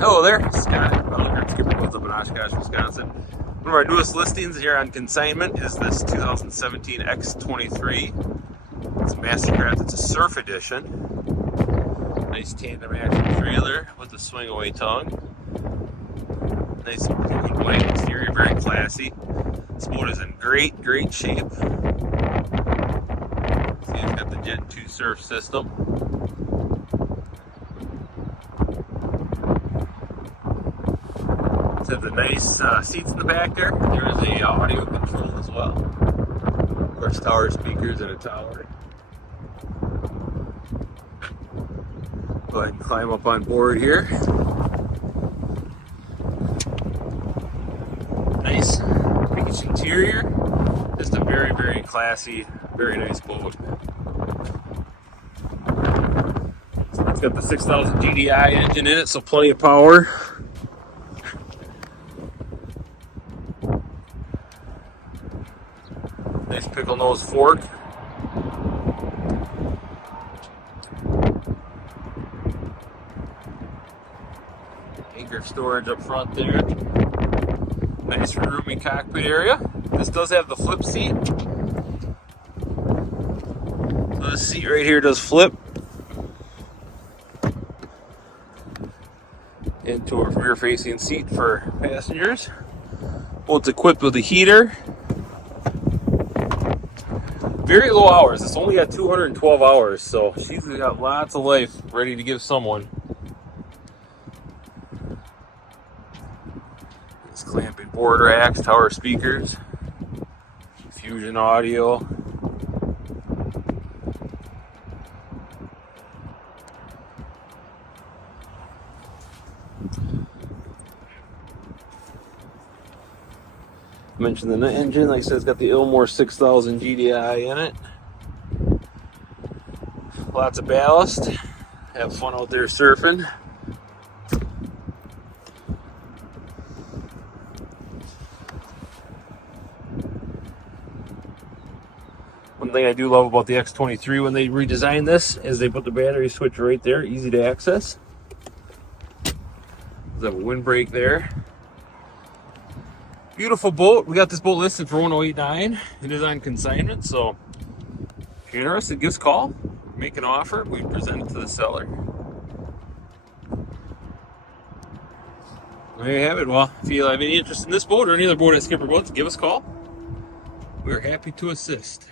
Hello there, Scott. Here at SkipperBud's up in Oshkosh, Wisconsin. One of our newest listings here on consignment is this 2017 X23. It's MasterCraft. It's a Surf Edition. Nice tandem action trailer with the swing away tongue. Nice blue and white exterior, very classy. This boat is in great shape. See, it's got the Gen2 Surf system. It has the nice seats in the back there. There is a audio control as well. Of course, tower speakers and a tower. Go ahead and climb up on board here. Nice pinkish interior. Just a very classy, very nice boat. It's got the 6,000 GDI engine in it, so plenty of power. Nice pickle nose fork. Anchor storage up front there. Nice roomy cockpit area. This does have the flip seat. So this seat right here does flip into a rear facing seat for passengers. Well, it's equipped with a heater. Very low hours. It's only got 212 hours, so she's got lots of life ready to give someone. It's clamping board racks, tower speakers, fusion audio. I mentioned the engine, like I said, it's got the Ilmor 6,000 GDI in it. Lots of ballast. Have fun out there surfing. One thing I do love about the X23 when they redesigned this is they put the battery switch right there, easy to access. There's a windbreak there. Beautiful boat. We got this boat listed for $1,089. It is on consignment, so if you're interested, give us a call, make an offer, we present it to the seller. There you have it. Well, if you have any interest in this boat or any other boat at SkipperBud's, give us a call. We're happy to assist.